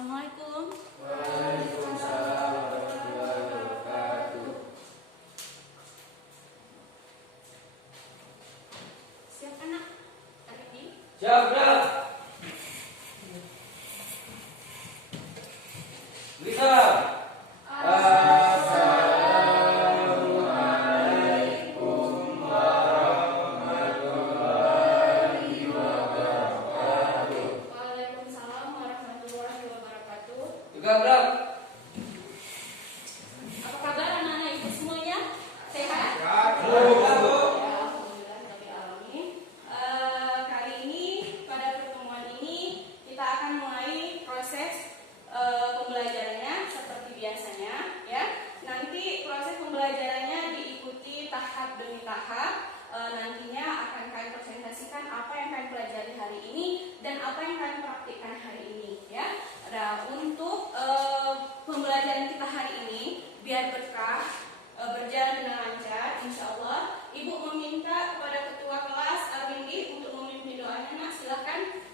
Assalamualaikum. Waalaikumsalam warahmatullahi wabarakatuh. Siap anak? Hari ini? Siap, Bro. Bisa. Assalamualaikum warahmatullahi wabarakatuh. Waalaikumsalam warahmatullahi wabarakatuh. Juga, Bro. Apa kabar anak-anak ibu semuanya? Sehat? Alhamdulillah rabbil alamin. Kali ini pada pertemuan ini kita akan mulai proses pembelajarannya seperti biasanya, ya. Nanti proses pembelajarannya diikuti tahap demi tahap. Nantinya akan kalian presentasikan apa yang kalian pelajari hari ini dan apa yang kalian praktikkan hari ini, ya. Nah, untuk pembelajaran kita hari ini biar berkah, berjalan dengan lancar, insya Allah. Ibu meminta kepada ketua kelas Arwindi untuk memimpin doanya. Nak, silakan.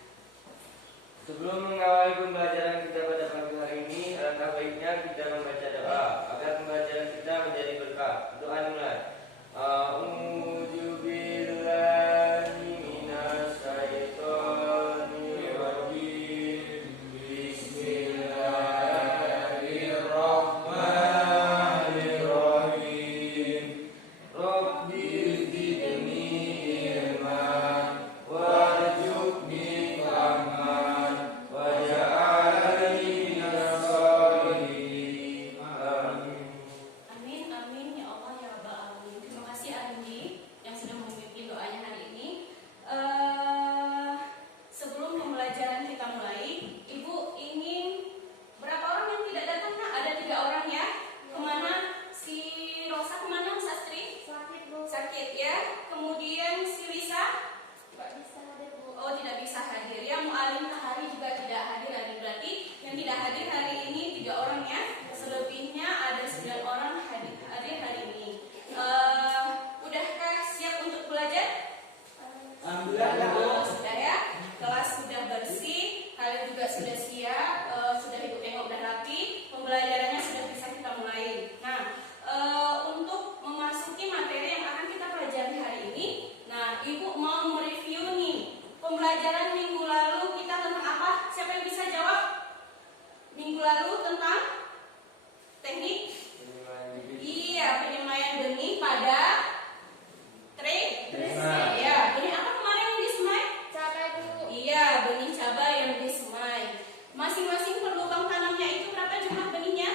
Sebelum mengawali pembelajaran kita pada pagi hari ini, alangkah baiknya kita membaca doa agar pembelajaran kita menjadi berkah. Doa dimulai. A'udzu billahi minasy syaithanir rajim. Bismillahirrahmanirrahim. Rabbi zidni ilman warzuqni fahman waj'alni minas sholihin. Amin. Amin, amin, ya Allah, ya Rabbal alamin. Terima kasih Arwindi yang sudah memimpin doanya hari ini. Sebelum pembelajaran kita mulai, Ibu ingin berapa orang yang tidak datang? Nak? Ada 3 orang ya. Kemana? Si Rosa kemana, Sastri? Sakit, Bu. Sakit ya. Kemudian si Lisa? Nggak bisa hadir, Bu. Oh, tidak bisa hadir ya. Mu'alim Tahari juga tidak hadir hari. Berarti yang tidak hadir hari ini 3 orang ya. Selebihnya ada 9 orang hadir hari ini. Udahkah siap untuk belajar? Oh, sudah ya. Kelas sudah bersih, kalian juga sudah siap, sudah Ibu tengok udah rapi, pembelajarannya sudah bisa kita mulai. Nah, untuk memasuki materi yang akan kita pelajari hari ini, nah Ibu mau mereview nih pembelajaran minggu lalu kita tentang apa? Siapa yang bisa jawab? Minggu lalu tentang teknik? Iya, penyemaian benih pada tray. Ya, benih apa kemarin yang disemai? Cabai, Bu. Iya, benih cabai yang disemai. Masing-masing per lubang tanamnya itu berapa jumlah benihnya?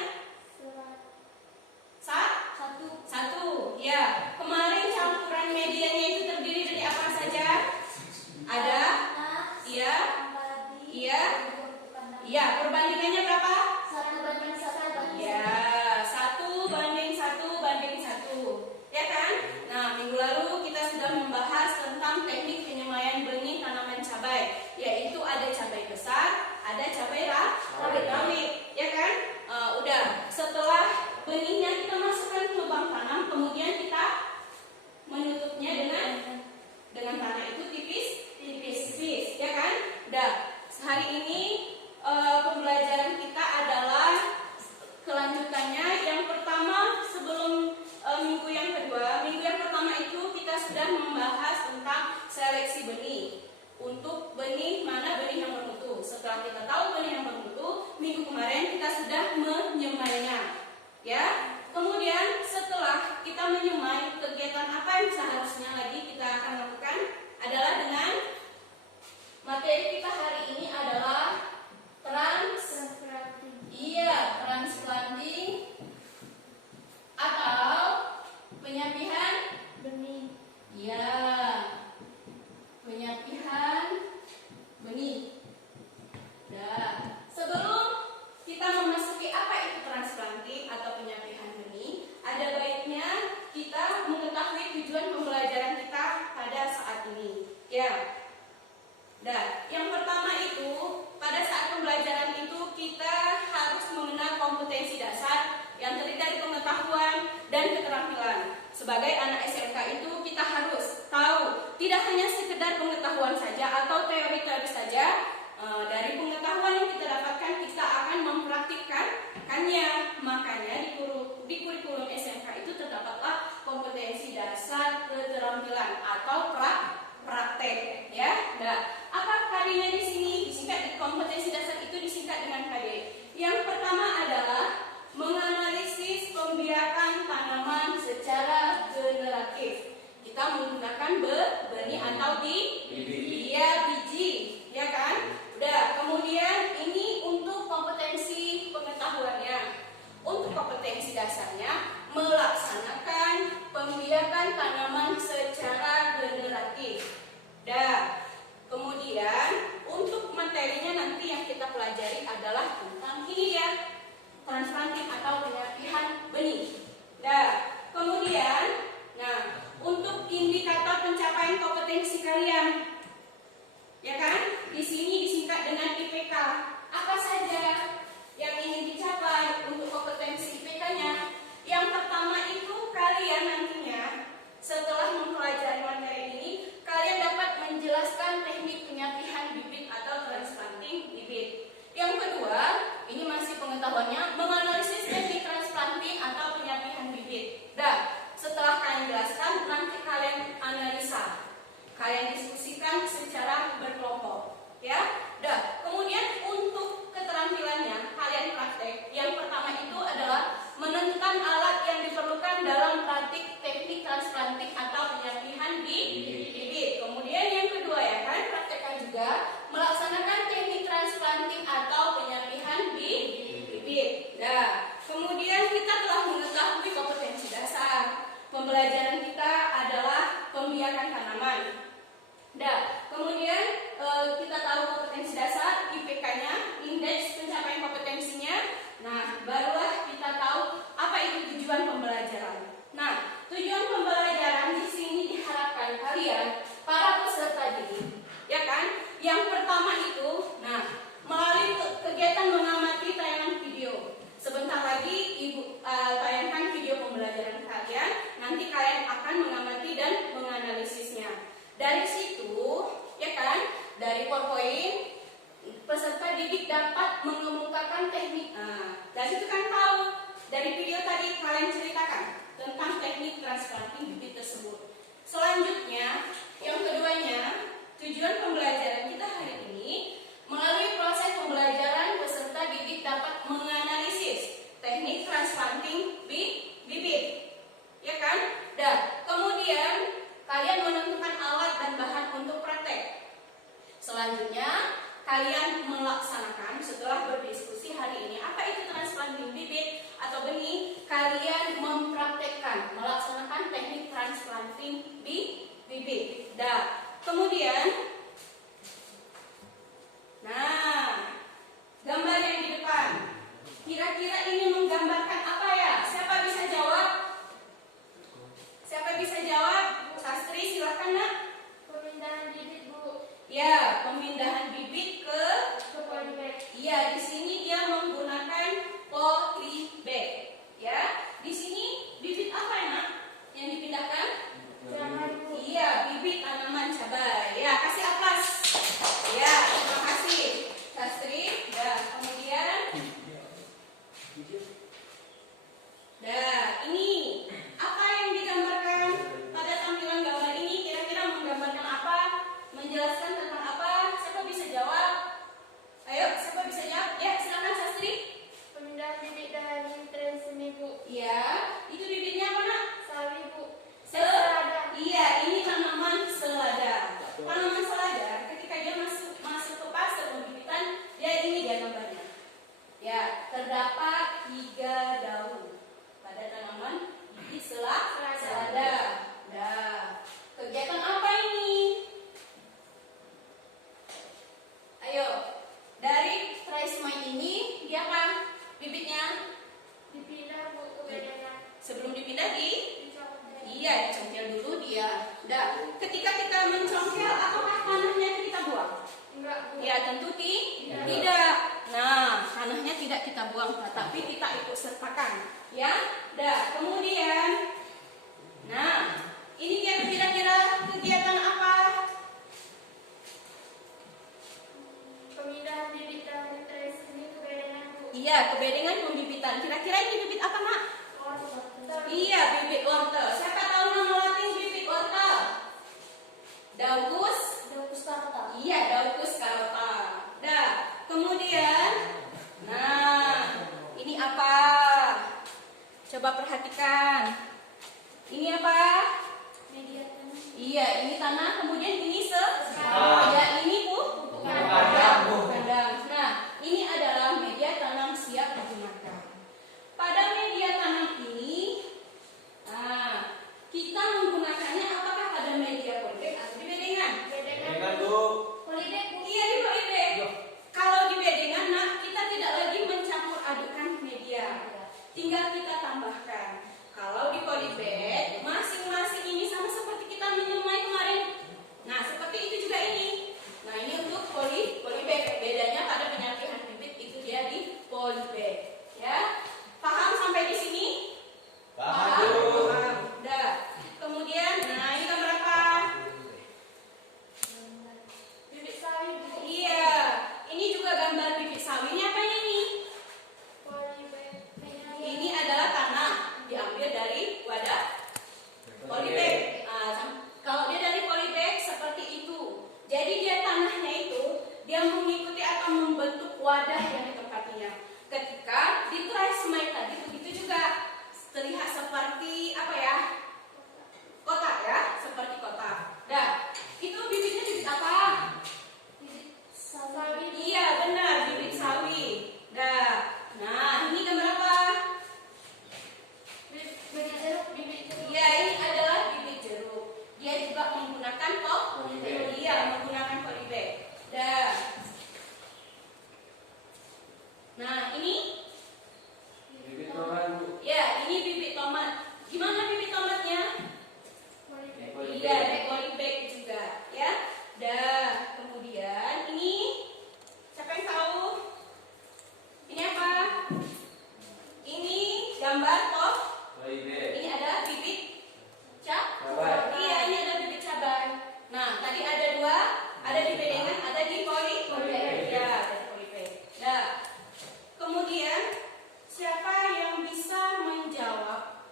Satu. Satu. Ya, kemarin campuran medianya itu terdiri dari apa saja? Ada? Nas. Iya. Padi. Iya. Bukan nas. Iya, perbandingannya berapa? 1:1. Ya, 1:1. Ya kan? Nah, minggu lalu kita sudah membahas tentang teknik penyemaian benih tanaman cabai, yaitu ada cabai besar, ada cabai rawit, ya kan? Udah. Setelah benihnya kita masukkan ke lubang tanam, kemudian kita menutupnya dengan tanah itu tipis, ya kan? Udah. Hari ini pembelajaran kita adalah kelanjutannya. Yang pertama, sebelum minggu yang kedua, minggu yang pertama itu kita sudah membahas tentang seleksi benih. Untuk benih, mana benih yang bermutu. Setelah kita tahu benih yang bermutu, minggu kemarin kita sudah menyemainya, ya. Kemudian setelah kita menyemai, kegiatan apa yang seharusnya lagi kita akan lakukan adalah dengan materi kita hari ini adalah transplanting atau penyapihan Benih. ya, penyapihan benih. Nah, sebelum kita memasuki apa itu transplanting atau penyapihan benih, ada baiknya kita mengetahui tujuan pembelajaran kita pada saat ini, ya. Nah, yang pertama itu pada saat pembelajaran itu kita harus mengenal kompetensi dasar yang terdiri dari pengetahuan dan keterampilan. Sebagai anak SMK itu kita harus tahu tidak hanya sekedar pengetahuan saja atau teori-teori saja. Dari pengetahuan yang kita dapatkan kita akan KD-nya di sini disingkat, kompetensi dasar itu disingkat dengan KD. Yang pertama adalah menganalisis pembiakan tanaman secara generatif. Kita menggunakan benih atau biji, ya kan? Udah, kemudian ini untuk kompetensi pengetahuannya. Untuk kompetensi dasarnya, melaksanakan pembiakan tanaman secara generatif. Dan kemudian untuk materinya nanti yang kita pelajari adalah tentang ini ya, transplanting atau penyapihan benih. Dan kemudian, untuk indikator pencapaian kompetensi kalian, ya kan? Di sini disingkat dengan IPK. Apa saja yang ingin dicapai untuk kompetensi IPK-nya? Yang pertama itu kalian nantinya setelah mempelajari materi ini, kalian dapat menjelaskan teknik penyapihan bibit atau transplanting bibit. Yang kedua, ini masih pengetahuannya, menganalisis teknik transplanting atau penyapihan bibit. Dan setelah kalian jelaskan, nanti kalian analisa, kalian diskusikan secara berkelompok, ya. Dan kemudian untuk keterampilannya, kalian praktek. Yang pertama itu adalah menentukan alat yang diperlukan dalam praktik teknik transplanting atau penyapihan bibit. Kemudian yang kedua ya kan, praktekkan juga melaksanakan teknik transplanting atau penyapihan bibit. Nah, kemudian kita telah mengetahui kompetensi dasar. Pembelajaran kita adalah pembiakan tanaman. Nah, kemudian kita tahu kompetensi dasar, IPK-nya, indeks pencapaian kompetensinya. Nah, barulah kita tahu apa itu tujuan pembelajaran. Nah, tujuan pembelajaran di sini diharapkan kalian para peserta didik, ya kan? Yang pertama itu, melalui kegiatan mengamati tayangan video. Sebentar lagi Ibu tayangkan video pembelajaran kalian. Nanti kalian akan mengamati dan menganalisisnya. Dari situ, ya kan? Dari PowerPoint, peserta didik dapat mengemukakan teknik. Dari situ kan tahu. Dari video tadi kalian ceritakan tentang teknik transplanting bibit tersebut. Selanjutnya, yang keduanya, tujuan pembelajaran kita hari ini, melalui proses pembelajaran peserta didik dapat menganalisis teknik transplanting bibit, ya kan? Dan kemudian kalian menentukan alat dan bahan untuk praktek. Selanjutnya, kalian melaksanakan setelah berdiskusi hari ini apa itu transplanting bibit atau benih, kalian mempraktekkan melaksanakan teknik transplanting bibit. Dan kemudian, gambar yang di depan, kira-kira ini menggambarkan apa ya? Siapa bisa jawab? Siapa bisa jawab? Sastri, silakan nak. Pemindahan bibit, Bu. Ya, pemindahan bibit ke polybag. Iya, di sini dia menggunakan polybag. Ya, di sini bibit apa ya, nak? Yang dipindahkan? Cabai, Bu. Iya, bibit tanaman cabai. Ya, kasih aplaus. Ya, terima kasih, Sastri. Dan kemudian, ini apa yang digambarkan pada tampilan gambar ini? Kira-kira menggambarkan apa? Menjelaskan tentang apa? Siapa bisa jawab? Ayo, siapa bisa jawab? Ya, silakan Sastri. Pemindahan bibit dari tren semi, Bu. Iya, itu bibitnya apa, nak? Sawi, Bu. Selada. Iya, ini tanaman selada. Tanaman selada ketika dia masuk ke fase pembibitan, ini dia gambarnya. Ya, terdapat 3 daun pada tanaman bibit selada. Nah, kegiatan apa ini? Ayo, dari trisomai ini dia apa? Bibitnya Dipindah, Bu, ke bedengan. sebelum dipindah Dicopot dari. Iya, dicongkel dulu dia. Dan ketika kita mencongkel, apakah tanahnya kita buang? Enggak, Bu. Ya, tentu tidak. Nah, tanahnya tidak kita buang, tetapi kita ikut sertakan. Ya, dan kemudian, ini kira-kira kegiatan apa? Pemindahan bibit dari tren semi ke bedengan, Bu. Iya, kebedengan pembibitan. Kira-kira ini bibit apa, nak? Iya, bibit wortel. Siapa tahu nama latin bibit wortel? Daucus Daucus carota. Iya, Daucus carota. perhatikan. Ini apa? Media tanam. Iya, ini tanah, kemudian ini Sekat. ya ini Pupuk kandang. kandang. Nah, ini adalah media tanam siap digunakan. Pada media tanam ini, nah, kita menggunakannya apakah pada media polybag atau di bedengan? Dengan Bu. Polybag, Bu. Iya, di polybag. Kalau di bedengan, nah, kita tidak lagi mencampur adukan media. Tinggal kita tambahkan. Kalau di polybag, masing-masing ini sama seperti kita menyemai kemarin. Nah, seperti itu juga ini. Nah, ini untuk polybag. Bedanya pada penyatihan bibit itu dia di polybag. Ya, paham sampai di sini? Paham Bu. Paham. Udah. Kemudian, nah ini gambar apa? Bibit sawi, Bu. Iya, ini juga gambar bibit sawi. Ini apa ini? Polybag. Ini adalah tanah diambil dari wadah polybag. Kalau dia dari polybag seperti itu. Jadi dia tanahnya itu dia mengikuti atau membentuk wadah yang ditempatinya. Ketika dituai semai tadi begitu juga terlihat seperti apa ya? Kotak ya, seperti kotak. Dah, itu bibitnya bibit apa? Bibit sawi. Iya benar, bibit sawi. Dah, nah ini gambar apa? Bibit jeruk, bibit jeruk. Ya, ini adalah bibit jeruk. Dia juga menggunakan polybag. Iya, menggunakan polybag. Dah. Nah, ini Bibit tomat Bu. ya, ini bibit tomat. Gimana bibit tomatnya? Polybag. Iya, dari polybag juga, ya. Dah. Kemudian ini siapa yang tahu? Ini apa? Ini gambar toh. Polybag. Ini adalah bibit Cabai. Iya, ini ada bibit cabai. Nah, tadi ada dua, ada di bedengan, ada di polybag. Ya, ada di polybag. Nah, kemudian siapa yang bisa menjawab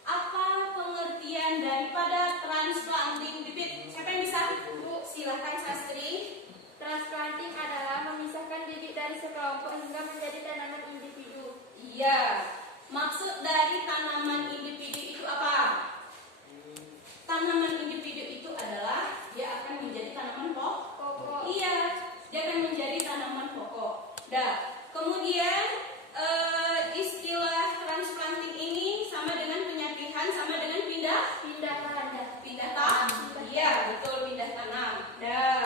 apa pengertian daripada transplanting bibit? Siapa yang bisa? Bu, silahkan Sastri. Transplanting adalah memisahkan bibit dari sekelompok hingga menjadi tanaman individu. Iya. Maksud dari tanaman individu itu apa? Tanaman individu itu adalah dia akan menjadi tanaman Pokok. Iya, dia akan menjadi tanaman pokok. Dah. Kemudian istilah transplanting ini sama dengan penyatihan, sama dengan pindah tanam. Iya, betul, pindah tanam. Dah.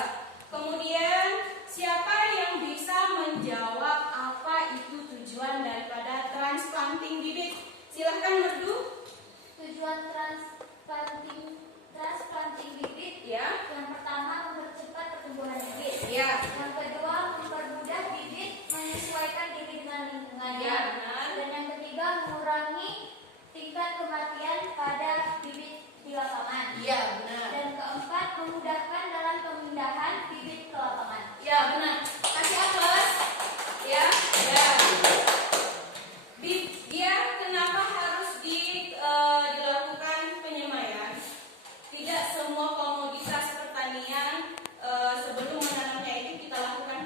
Kemudian siapa yang bisa menjawab apa itu tujuan daripada transplanting bibit? Silahkan Merdu. Tujuan transplanting bibit Ya. yang pertama mempercepat pertumbuhan bibit. Ya. Yang kedua mempermudah bibit menyesuaikan diri dengan lingkungannya. Ya, benar. Dan yang ketiga mengurangi tingkat kematian pada bibit di lapangan. Iya, benar. Dan keempat memudahkan dalam pemindahan bibit ke lapangan. Ya, benar. Kasih aplaus. Ya, ya. Dia kenapa harus dilakukan penyemaian? Tidak semua komoditas pertanian sebelum menanamnya itu kita lakukan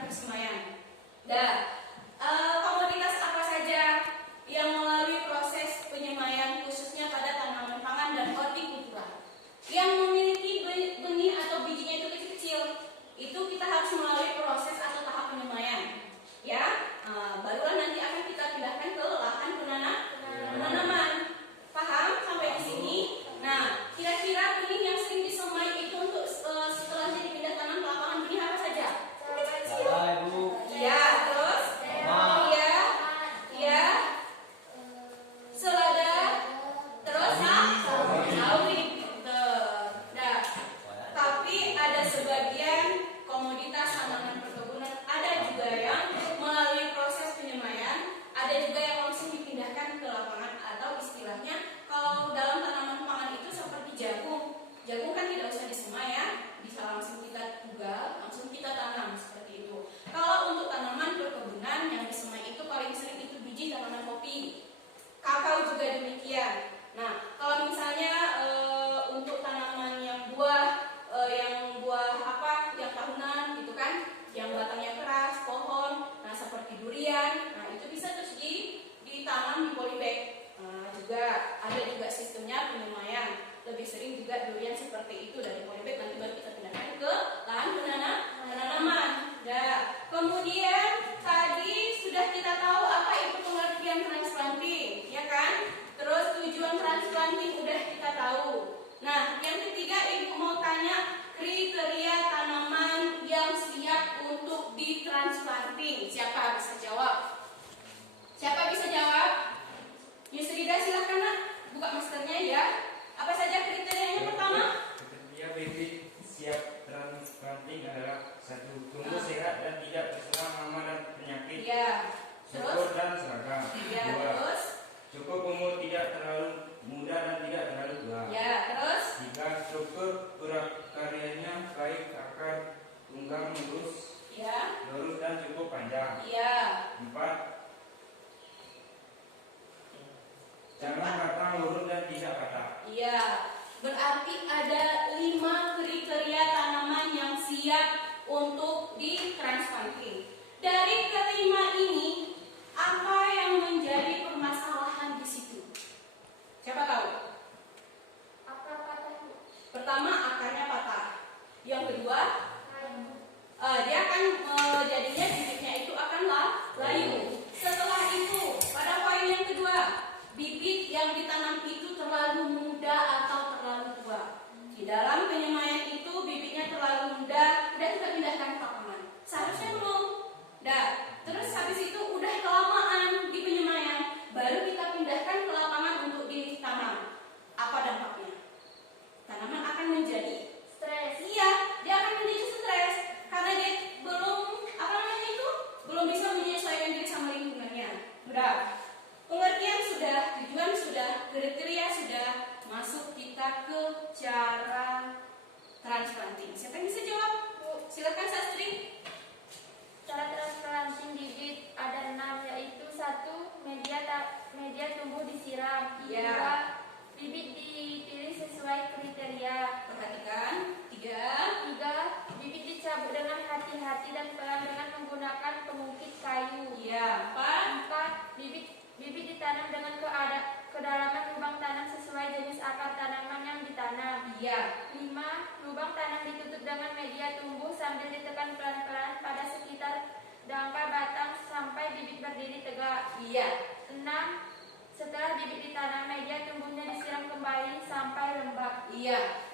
transplanting. Siapa bisa jawab? Siapa bisa jawab? Yusrida silakan nak, buka maskernya ya. Apa saja kriterianya pertama? Kriteria bibit siap transplanting adalah 1. Tumbuh sehat dan tidak terserang hama dan penyakit. Ya. Subur Terus? dan seragam. Ya, 2. terus? Cukup umur, tidak terlalu muda dan tidak terlalu tua. Ya, terus? 3. Struktur prakaryanya baik, akar tunggang lurus, Ya. lurus dan cukup panjang. Ya. 4. Jangan batang lurus dan tidak patah. Iya, berarti ada 5 kriteria tanaman yang siap untuk ditransplanting. Dari kelima ini, apa yang menjadi permasalahan di situ? Siapa tahu? Akar patah, Bu. Pertama, akarnya patah. Yang kedua, Kayu. dia akan jadinya bibitnya itu akan layu. Setelah itu, pada poin yang kedua, bibit yang ditanam itu terlalu muda atau terlalu tua. Di dalam penyemaian itu bibitnya terlalu muda, udah kita pindahkan ke lapangan. Seharusnya belum. Terus habis itu udah kelamaan di penyemaian, baru kita pindahkan ke lapangan untuk ditanam. Apa dampaknya? Tanaman akan menjadi Stres. iya, dia akan menjadi stres karena dia belum belum bisa menyesuaikan diri sama lingkungannya. Udah. Pengertian sudah, tujuan sudah, kriteria sudah, masuk kita ke cara transplanting. Siapa yang bisa jawab? Silakan Sastri. Cara transplanting bibit ada 6, yaitu 1. Media tumbuh disiram. Ya. 2. Bibit dipilih sesuai kriteria. Perhatikan. 3. Bibit dicabut dengan hati-hati dan pelan dengan menggunakan pengukit kayu. Ya. 4. Bibit ditanam dengan kedalaman lubang tanam sesuai jenis akar tanaman yang ditanam. Ya. 5. Lubang tanam ditutup dengan media tumbuh sambil ditekan pelan-pelan pada sekitar dangkal batang sampai bibit berdiri tegak. Iya. 6. Setelah bibit ditanam, media tumbuhnya disiram kembali sampai lembab. Iya.